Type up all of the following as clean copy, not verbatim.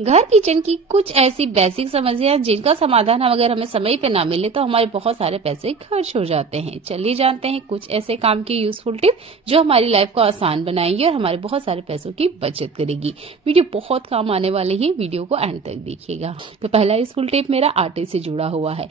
घर किचन की कुछ ऐसी बेसिक समस्या जिनका समाधान हम अगर हमें समय पे ना मिले तो हमारे बहुत सारे पैसे खर्च हो जाते हैं। चलिए जानते हैं कुछ ऐसे काम की यूजफुल टिप जो हमारी लाइफ को आसान बनाएंगे और हमारे बहुत सारे पैसों की बचत करेगी। वीडियो बहुत काम आने वाले हैं, वीडियो को एंड तक देखिएगा। तो पहला यूजफुल टिप मेरा आटे से जुड़ा हुआ है।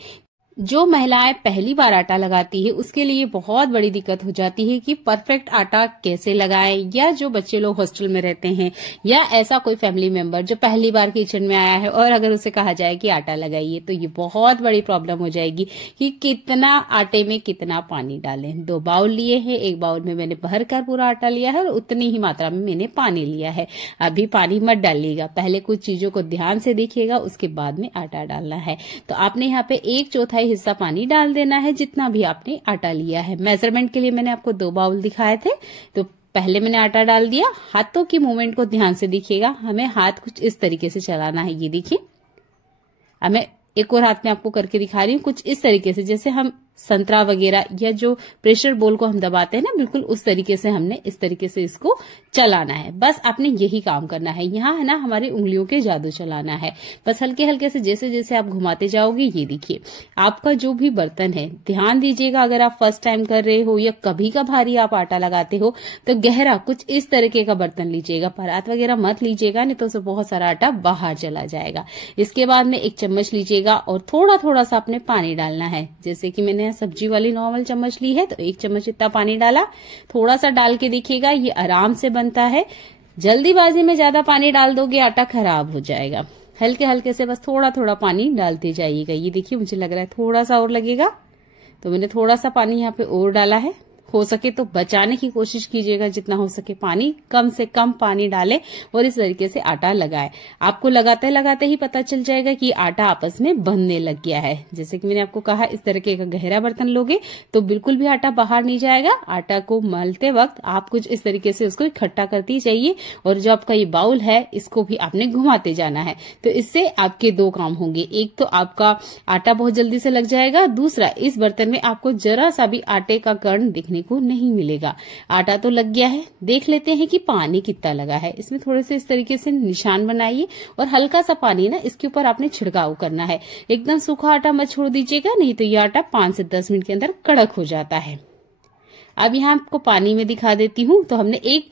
जो महिलाएं पहली बार आटा लगाती है उसके लिए बहुत बड़ी दिक्कत हो जाती है कि परफेक्ट आटा कैसे लगाएं, या जो बच्चे लोग हॉस्टल में रहते हैं या ऐसा कोई फैमिली मेंबर जो पहली बार किचन में आया है और अगर उसे कहा जाए कि आटा लगाइए तो ये बहुत बड़ी प्रॉब्लम हो जाएगी कि कितना आटे में कितना पानी डालें। 2 बाउल लिए हैं, एक बाउल में मैंने भरकर पूरा आटा लिया है और उतनी ही मात्रा में मैंने पानी लिया है। अभी पानी मत डालिएगा, पहले कुछ चीजों को ध्यान से देखिएगा, उसके बाद में आटा डालना है। तो आपने यहाँ पे 1/4 हिस्सा पानी डाल देना है जितना भी आपने आटा लिया है। मेजरमेंट के लिए मैंने आपको 2 बाउल दिखाए थे। तो पहले मैंने आटा डाल दिया। हाथों की मूवमेंट को ध्यान से देखिएगा, हमें हाथ कुछ इस तरीके से चलाना है। ये देखिए, अब मैं एक और हाथ में आपको करके दिखा रही हूँ, कुछ इस तरीके से जैसे हम संतरा वगैरह या जो प्रेशर बोल को हम दबाते हैं ना, बिल्कुल उस तरीके से हमने इस तरीके से इसको चलाना है। बस आपने यही काम करना है। यहाँ है ना हमारी उंगलियों के जादू चलाना है। बस हल्के हल्के से जैसे जैसे आप घुमाते जाओगे। ये देखिए, आपका जो भी बर्तन है, ध्यान दीजिएगा, अगर आप फर्स्ट टाइम कर रहे हो या कभी कभार आप आटा लगाते हो तो गहरा कुछ इस तरीके का बर्तन लीजिएगा। परात वगैरह मत लीजिएगा, नहीं तो उससे बहुत सारा आटा बाहर चला जाएगा। इसके बाद में 1 चम्मच लीजिएगा और थोड़ा थोड़ा सा आपने पानी डालना है। जैसे कि मैंने सब्जी वाली नॉर्मल चम्मच ली है तो 1 चम्मच इतना पानी डाला। थोड़ा सा डाल के देखिएगा, ये आराम से बनता है। जल्दीबाजी में ज्यादा पानी डाल दोगे आटा खराब हो जाएगा। हल्के हल्के से बस थोड़ा थोड़ा पानी डालते जाइएगा। ये देखिए, मुझे लग रहा है थोड़ा सा और लगेगा, तो मैंने थोड़ा सा पानी यहाँ पे और डाला है। हो सके तो बचाने की कोशिश कीजिएगा, जितना हो सके पानी कम से कम पानी डालें और इस तरीके से आटा लगाएं। आपको लगाते लगाते ही पता चल जाएगा कि आटा आपस में बंधने लग गया है। जैसे कि मैंने आपको कहा, इस तरीके का गहरा बर्तन लोगे तो बिल्कुल भी आटा बाहर नहीं जाएगा। आटा को मलते वक्त आप कुछ इस तरीके से उसको इकट्ठा करती जाइए और जो आपका ये बाउल है इसको भी आपने घुमाते जाना है। तो इससे आपके 2 काम होंगे। एक तो आपका आटा बहुत जल्दी से लग जाएगा, दूसरा इस बर्तन में आपको जरा सा भी आटे का कण दिखने को नहीं मिलेगा। आटा तो लग गया है, देख लेते हैं कि पानी कितना लगा है। इसमें थोड़े से इस तरीके से निशान बनाइए और हल्का सा पानी ना इसके ऊपर आपने छिड़काव करना है। एकदम सूखा आटा मत छोड़ दीजिएगा, नहीं तो ये आटा 5 से 10 मिनट के अंदर कड़क हो जाता है। अब यहाँ आपको पानी में दिखा देती हूँ। तो हमने एक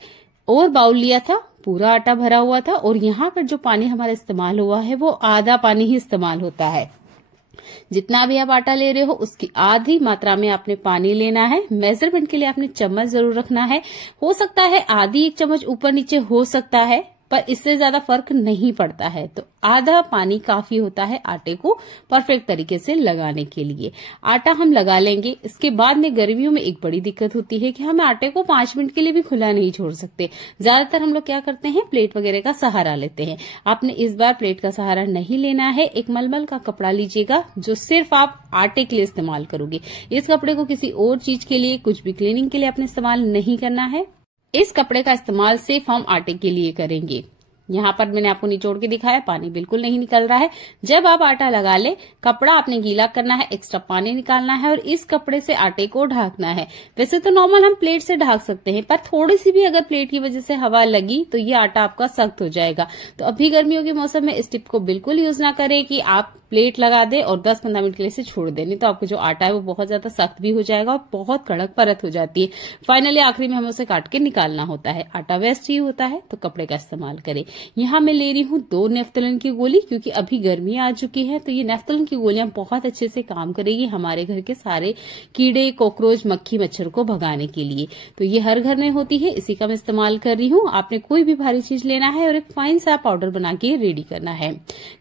और बाउल लिया था, पूरा आटा भरा हुआ था, और यहाँ पर जो पानी हमारा इस्तेमाल हुआ है वो आधा पानी ही इस्तेमाल होता है। जितना भी आप आटा ले रहे हो उसकी आधी मात्रा में आपने पानी लेना है। मेजरमेंट के लिए आपने चम्मच जरूर रखना है। हो सकता है आधी 1 चम्मच ऊपर नीचे हो सकता है, पर इससे ज्यादा फर्क नहीं पड़ता है। तो आधा पानी काफी होता है आटे को परफेक्ट तरीके से लगाने के लिए। आटा हम लगा लेंगे। इसके बाद में गर्मियों में एक बड़ी दिक्कत होती है कि हम आटे को 5 मिनट के लिए भी खुला नहीं छोड़ सकते। ज्यादातर हम लोग क्या करते हैं, प्लेट वगैरह का सहारा लेते हैं। आपने इस बार प्लेट का सहारा नहीं लेना है। एक मलमल का कपड़ा लीजिएगा जो सिर्फ आप आटे के लिए इस्तेमाल करोगे। इस कपड़े को किसी और चीज के लिए, कुछ भी क्लीनिंग के लिए आपने इस्तेमाल नहीं करना है। इस कपड़े का इस्तेमाल सिर्फ हम आटे के लिए करेंगे। यहाँ पर मैंने आपको निचोड़ के दिखाया, पानी बिल्कुल नहीं निकल रहा है। जब आप आटा लगा ले, कपड़ा आपने गीला करना है, एक्स्ट्रा पानी निकालना है और इस कपड़े से आटे को ढकना है। वैसे तो नॉर्मल हम प्लेट से ढक सकते हैं, पर थोड़ी सी भी अगर प्लेट की वजह से हवा लगी तो ये आटा आपका सख्त हो जाएगा। तो अभी गर्मियों के मौसम में इस टिप को बिल्कुल यूज ना करें कि आप प्लेट लगा दे और 10-15 मिनट के लिए इसे छोड़ दे, नहीं तो आपको जो आटा है वो बहुत ज्यादा सख्त भी हो जाएगा और बहुत कड़क परत हो जाती है। फाइनली आखिरी में हमें उसे काट के निकालना होता है। आटा वेस्ट ही होता है, तो कपड़े का इस्तेमाल करें। यहाँ मैं ले रही हूँ 2 नेफ्थलिन की गोली, क्योंकि अभी गर्मियां आ चुकी है तो ये नेफ्थलिन की गोलियां बहुत अच्छे से काम करेगी हमारे घर के सारे कीड़े, कॉकरोच, मक्खी, मच्छर को भगाने के लिए। तो ये हर घर में होती है, इसी का मैं इस्तेमाल कर रही हूँ। आपने कोई भी भारी चीज लेना है और एक फाइन सा पाउडर बना के रेडी करना है।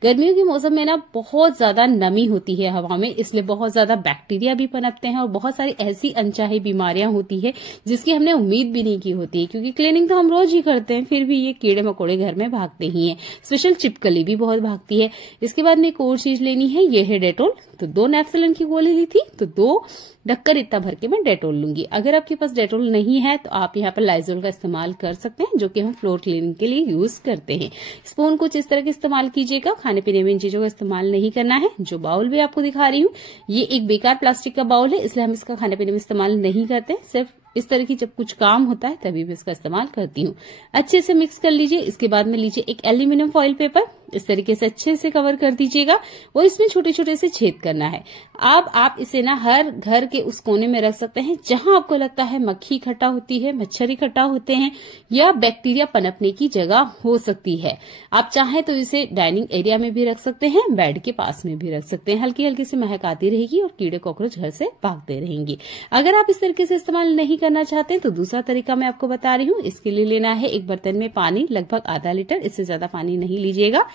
गर्मियों के मौसम में ना बहुत ज्यादा नमी होती है हवा में, इसलिए बहुत ज्यादा बैक्टीरिया भी पनपते हैं और बहुत सारी ऐसी अनचाही बीमारियां होती है जिसकी हमने उम्मीद भी नहीं की होती है, क्योंकि क्लीनिंग तो हम रोज ही करते हैं, फिर भी ये कीड़े मकोड़े घर में भागते ही हैं। स्पेशल चिपकली भी बहुत भागती है। इसके बाद में एक और चीज लेनी है, ये है डेटोल। तो 2 नेफ्थलिन की गोली ली थी तो 2 ढक्कन इतना भर के मैं डेटोल लूंगी। अगर आपके पास डेटोल नहीं है तो आप यहाँ पर लाइजोल का इस्तेमाल कर सकते हैं, जो कि हम फ्लोर क्लीनिंग के लिए यूज करते हैं। स्पून कुछ इस तरह के इस्तेमाल कीजिएगा, खाने पीने में इन चीजों का इस्तेमाल नहीं करना है। जो बाउल भी आपको दिखा रही हूँ ये एक बेकार प्लास्टिक का बाउल है, इसलिए हम इसका खाने पीने में इस्तेमाल नहीं करते, सिर्फ इस तरह की जब कुछ काम होता है तभी मैं इसका इस्तेमाल करती हूँ। अच्छे से मिक्स कर लीजिए। इसके बाद में लीजिए एक एल्यूमिनियम फॉइल पेपर, इस तरीके से अच्छे से कवर कर दीजिएगा और इसमें छोटे छोटे से छेद करना है। अब आप इसे ना हर घर के उस कोने में रख सकते हैं जहां आपको लगता है मक्खी इकट्ठा होती है, मच्छर इकट्ठा होते हैं या बैक्टीरिया पनपने की जगह हो सकती है। आप चाहें तो इसे डाइनिंग एरिया में भी रख सकते हैं, बेड के पास में भी रख सकते हैं। हल्की हल्की सी महक आती रहेगी और कीड़े कॉकरोच घर से भागते रहेंगे। अगर आप इस तरीके से इस्तेमाल नहीं करना चाहते तो दूसरा तरीका मैं आपको बता रही हूँ। इसके लिए लेना है एक बर्तन में पानी, लगभग आधा लीटर, इससे ज्यादा पानी नहीं लीजिएगा।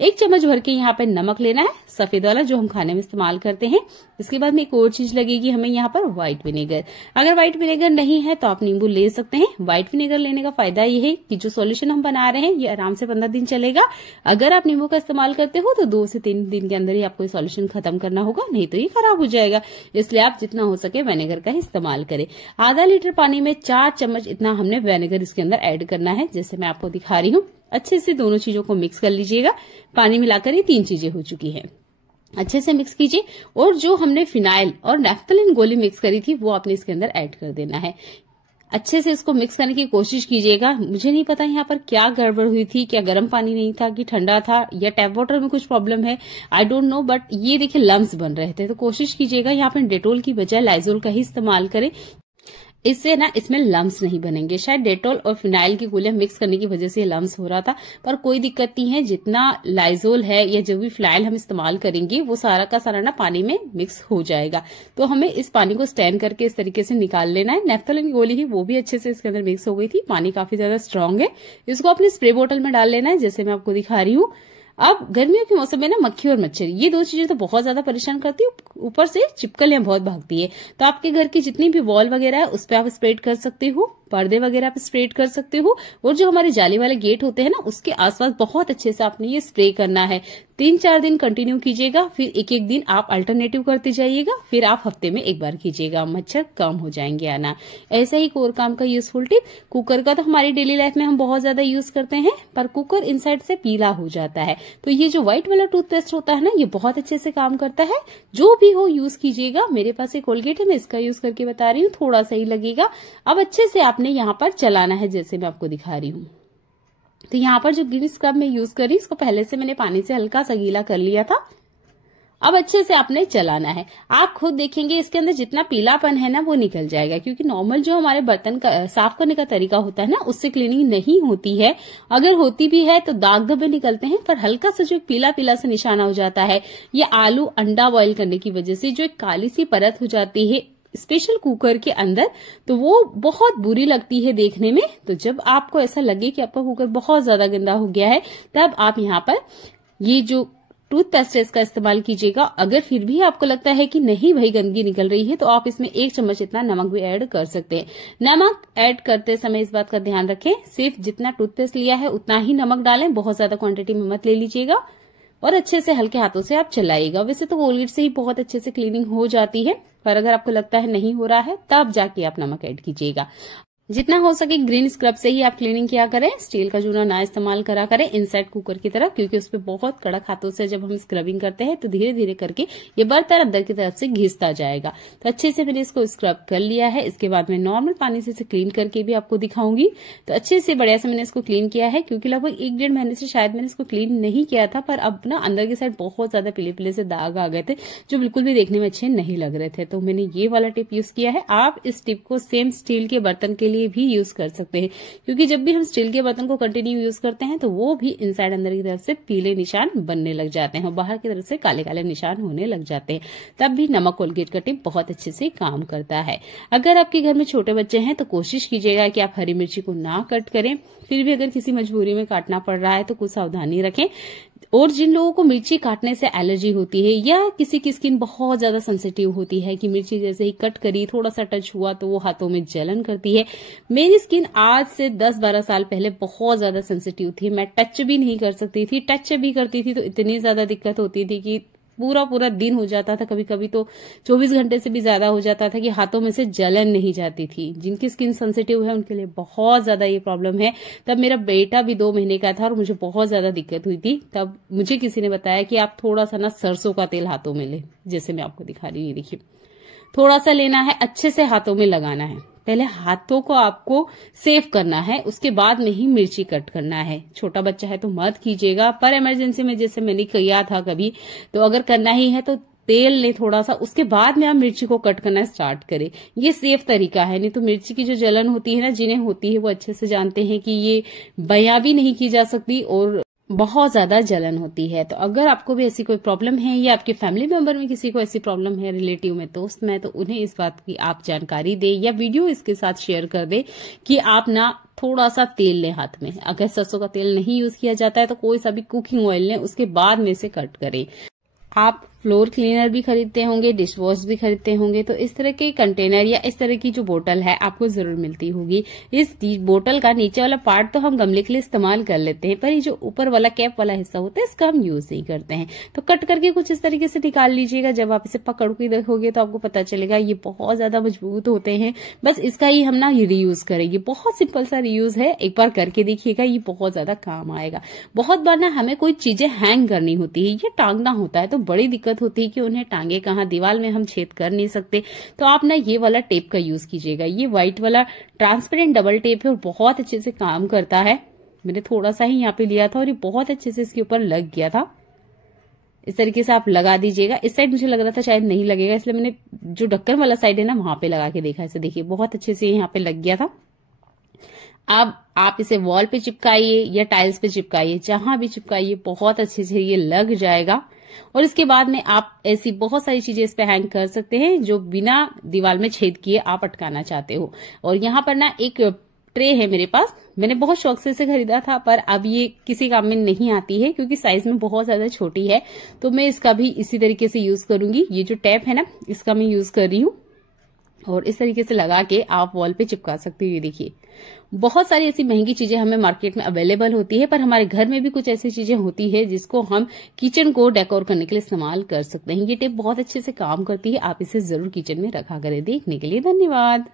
1 चम्मच भर के यहाँ पे नमक लेना है, सफेद वाला जो हम खाने में इस्तेमाल करते हैं। इसके बाद में एक और चीज लगेगी हमें यहाँ पर, व्हाइट विनेगर। अगर व्हाइट विनेगर नहीं है तो आप नींबू ले सकते हैं। व्हाइट विनेगर लेने का फायदा ये है कि जो सॉल्यूशन हम बना रहे हैं ये आराम से 15 दिन चलेगा। अगर आप नींबू का इस्तेमाल करते हो तो 2 से 3 दिन के अंदर ही आपको ये सॉल्यूशन खत्म करना होगा, नहीं तो ये खराब हो जाएगा। इसलिए आप जितना हो सके विनेगर का ही इस्तेमाल करें। आधा लीटर पानी में 4 चम्मच इतना हमने विनेगर इसके अंदर ऐड करना है, जैसे मैं आपको दिखा रही हूँ। अच्छे से दोनों चीजों को मिक्स कर लीजिएगा। पानी मिलाकर ये 3 चीजें हो चुकी हैं। अच्छे से मिक्स कीजिए और जो हमने फिनाइल और नैफ्थलीन गोली मिक्स करी थी वो आपने इसके अंदर ऐड कर देना है। अच्छे से इसको मिक्स करने की कोशिश कीजिएगा। मुझे नहीं पता यहाँ पर क्या गड़बड़ हुई थी, क्या गर्म पानी नहीं था कि ठंडा था या टैप वाटर में कुछ प्रॉब्लम है, आई डोंट नो, बट ये देखिए लम्स बन रहे थे। तो कोशिश कीजिएगा यहाँ पर डेटोल की बजाय लाइजोल का ही इस्तेमाल करें, इससे ना इसमें लम्स नहीं बनेंगे। शायद डेटोल और फिनाइल की गोलियां मिक्स करने की वजह से ये लम्स हो रहा था, पर कोई दिक्कत नहीं है। जितना लाइजोल है या जो भी फिनाइल हम इस्तेमाल करेंगे वो सारा का सारा ना पानी में मिक्स हो जाएगा। तो हमें इस पानी को स्टैन करके इस तरीके से निकाल लेना है। नैफ्थलीन गोली है वो भी अच्छे से इसके अंदर मिक्स हो गई थी। पानी काफी ज्यादा स्ट्रांग है। इसको अपने स्प्रे बोतल में डाल लेना है, जैसे मैं आपको दिखा रही हूँ। अब गर्मियों के मौसम में ना मक्खी और मच्छर ये 2 चीजें तो बहुत ज्यादा परेशान करती है, ऊपर से चिपकलियां बहुत भागती है। तो आपके घर की जितनी भी वॉल वगैरह है उस पर आप स्प्रे कर सकते हो, पर्दे वगैरह पे स्प्रे कर सकते हो, और जो हमारे जाली वाले गेट होते हैं ना उसके आसपास बहुत अच्छे से आपने ये स्प्रे करना है। 3-4 दिन कंटिन्यू कीजिएगा, फिर एक एक दिन आप अल्टरनेटिव करते जाइएगा, फिर आप हफ्ते में एक बार कीजिएगा। मच्छर कम हो जाएंगे आना। ऐसा ही और काम का यूजफुल टिप, कुकर का तो हमारी डेली लाइफ में हम बहुत ज्यादा यूज करते हैं, पर कुकर इनसाइड से पीला हो जाता है। तो ये जो व्हाइट वाला टूथपेस्ट होता है ना ये बहुत अच्छे से काम करता है। जो भी हो यूज कीजिएगा। मेरे पास एक कोलगेट है, मैं इसका यूज करके बता रही हूँ, थोड़ा सा ही लगेगा। अब अच्छे से आपने यहाँ पर चलाना है, जैसे मैं आपको दिखा रही हूँ। तो यहाँ पर जो ग्रीन स्क्रब मैं यूज करी इसको पहले से मैंने पानी से हल्का सा गीला कर लिया था। अब अच्छे से आपने चलाना है। आप खुद देखेंगे इसके अंदर जितना पीलापन है ना वो निकल जाएगा, क्योंकि नॉर्मल जो हमारे बर्तन का साफ करने का तरीका होता है ना उससे क्लीनिंग नहीं होती है। अगर होती भी है तो दाग धब्बे निकलते हैं, पर हल्का सा जो पीला पीला से निशाना हो जाता है, ये आलू अंडा बॉईल करने की वजह से जो एक काली सी परत हो जाती है स्पेशल कुकर के अंदर, तो वो बहुत बुरी लगती है देखने में। तो जब आपको ऐसा लगे कि आपका कुकर बहुत ज्यादा गंदा हो गया है, तब आप यहाँ पर ये जो टूथपेस्ट है इसका इस्तेमाल कीजिएगा। अगर फिर भी आपको लगता है कि नहीं भाई गंदगी निकल रही है, तो आप इसमें 1 चम्मच इतना नमक भी ऐड कर सकते हैं। नमक ऐड करते समय इस बात का ध्यान रखें, सिर्फ जितना टूथपेस्ट लिया है उतना ही नमक डालें, बहुत ज्यादा क्वांटिटी में मत ले लीजिएगा, और अच्छे से हल्के हाथों से आप चलाइएगा। वैसे तो कोलगेट से ही बहुत अच्छे से क्लीनिंग हो जाती है, पर अगर आपको लगता है नहीं हो रहा है तब जाके आप नमक ऐड कीजिएगा। जितना हो सके ग्रीन स्क्रब से ही आप क्लीनिंग किया करें। स्टील का जूना ना इस्तेमाल करा करें इनसाइड कुकर की तरफ, क्योंकि उस पर बहुत कड़क हाथों से जब हम स्क्रबिंग करते हैं तो धीरे धीरे करके ये बर्तन अंदर की तरफ से घिसता जाएगा। तो अच्छे से मैंने इसको स्क्रब कर लिया है। इसके बाद मैं नॉर्मल पानी से इसे क्लीन करके भी आपको दिखाऊंगी। तो अच्छे से बढ़िया से मैंने इसको क्लीन किया है, क्योंकि लगभग 1-1.5 महीने से शायद मैंने इसको क्लीन नहीं किया था, पर अब ना अंदर की साइड बहुत ज्यादा पीले पीले से दाग आ गए थे जो बिल्कुल भी देखने में अच्छे नहीं लग रहे थे। तो मैंने ये वाला टिप यूज किया है। आप इस टिप को सेम स्टील के बर्तन के लिए भी यूज कर सकते हैं, क्योंकि जब भी हम स्टील के बर्तन को कंटिन्यू यूज करते हैं तो वो भी इनसाइड अंदर की तरफ से पीले निशान बनने लग जाते हैं और बाहर की तरफ से काले काले निशान होने लग जाते हैं। तब भी नमक कोलगेट का टिप बहुत अच्छे से काम करता है। अगर आपके घर में छोटे बच्चे हैं तो कोशिश कीजिएगा कि आप हरी मिर्ची को ना कट करें। फिर भी अगर किसी मजबूरी में काटना पड़ रहा है तो कुछ सावधानी रखें। और जिन लोगों को मिर्ची काटने से एलर्जी होती है या किसी की स्किन बहुत ज्यादा सेंसिटिव होती है कि मिर्ची जैसे ही कट करी थोड़ा सा टच हुआ तो वो हाथों में जलन करती है। मेरी स्किन आज से 10-12 साल पहले बहुत ज्यादा सेंसिटिव थी। मैं टच भी नहीं कर सकती थी, टच भी करती थी तो इतनी ज्यादा दिक्कत होती थी कि पूरा दिन हो जाता था, कभी कभी तो 24 घंटे से भी ज्यादा हो जाता था कि हाथों में से जलन नहीं जाती थी। जिनकी स्किन सेंसिटिव है उनके लिए बहुत ज्यादा ये प्रॉब्लम है। तब मेरा बेटा भी 2 महीने का था और मुझे बहुत ज्यादा दिक्कत हुई थी। तब मुझे किसी ने बताया कि आप थोड़ा सा ना सरसों का तेल हाथों में ले, जैसे मैं आपको दिखा रही हूँ। देखिए थोड़ा सा लेना है, अच्छे से हाथों में लगाना है, पहले हाथों को आपको सेव करना है, उसके बाद में ही मिर्ची कट करना है। छोटा बच्चा है तो मत कीजिएगा, पर इमरजेंसी में जैसे मैंने किया था कभी, तो अगर करना ही है तो तेल ले थोड़ा सा, उसके बाद में आप मिर्ची को कट करना स्टार्ट करें। ये सेफ तरीका है, नहीं तो मिर्ची की जो जलन होती है ना, जिन्हें होती है वो अच्छे से जानते हैं कि ये बयां भी नहीं की जा सकती और बहुत ज्यादा जलन होती है। तो अगर आपको भी ऐसी कोई प्रॉब्लम है या आपके फैमिली मेंबर में किसी को ऐसी प्रॉब्लम है, रिलेटिव में, दोस्त में, तो उन्हें इस बात की आप जानकारी दें या वीडियो इसके साथ शेयर कर दें कि आप ना थोड़ा सा तेल लें हाथ में। अगर सरसों का तेल नहीं यूज किया जाता है तो कोई सा भी कुकिंग ऑयल लें, उसके बाद में से कट करें। आप फ्लोर क्लीनर भी खरीदते होंगे, डिश वॉश भी खरीदते होंगे, तो इस तरह के कंटेनर या इस तरह की जो बोतल है आपको जरूर मिलती होगी। इस बोतल का नीचे वाला पार्ट तो हम गमले के लिए इस्तेमाल कर लेते हैं, पर ये जो ऊपर वाला कैप वाला हिस्सा होता है इसका हम यूज नहीं करते हैं। तो कट करके कुछ इस तरीके से निकाल लीजिएगा। जब आप इसे पकड़ के देखोगे तो आपको पता चलेगा ये बहुत ज्यादा मजबूत होते हैं। बस इसका ही हम ना रीयूज करेंगे। बहुत सिंपल सा रीयूज है, एक बार करके देखिएगा, ये बहुत ज्यादा काम आएगा। बहुत बार ना हमें कोई चीजें हैंग करनी होती है या टांगना होता है, तो बड़ी दिक्कत होती है कि उन्हें टांगे कहाँ, दीवार में हम छेद कर नहीं सकते। तो आप ना ये वाला टेप का यूज कीजिएगा। ये व्हाइट वाला ट्रांसपेरेंट डबल टेप है और बहुत अच्छे से काम करता है। मैंने थोड़ा सा ही यहाँ पे लिया था और ये बहुत अच्छे से इसके ऊपर लग गया था। इस तरीके से आप लगा दीजिएगा। इस साइड मुझे लग रहा था शायद नहीं लगेगा, इसलिए मैंने जो ढक्कन वाला साइड है ना वहां पे लगा के देखा। इसे देखिए बहुत अच्छे से यहाँ पे लग गया था। अब आप इसे वॉल पे चिपकाइए या टाइल्स पे चिपकाइए, जहां भी चिपकाइए बहुत अच्छे से ये लग जाएगा। और इसके बाद में आप ऐसी बहुत सारी चीजें इस पे हैंग कर सकते हैं जो बिना दीवार में छेद किए आप अटकाना चाहते हो। और यहाँ पर ना एक ट्रे है मेरे पास, मैंने बहुत शौक से इसे खरीदा था, पर अब ये किसी काम में नहीं आती है क्योंकि साइज में बहुत ज्यादा छोटी है। तो मैं इसका भी इसी तरीके से यूज करूंगी। ये जो टैप है ना, इसका मैं यूज कर रही हूँ और इस तरीके से लगा के आप वॉल पे चिपका सकते हो। ये देखिए बहुत सारी ऐसी महंगी चीजें हमें मार्केट में अवेलेबल होती है, पर हमारे घर में भी कुछ ऐसी चीजें होती है जिसको हम किचन को डेकोर करने के लिए इस्तेमाल कर सकते हैं। ये टेप बहुत अच्छे से काम करती है, आप इसे जरूर किचन में रखा करें। देखने के लिए धन्यवाद।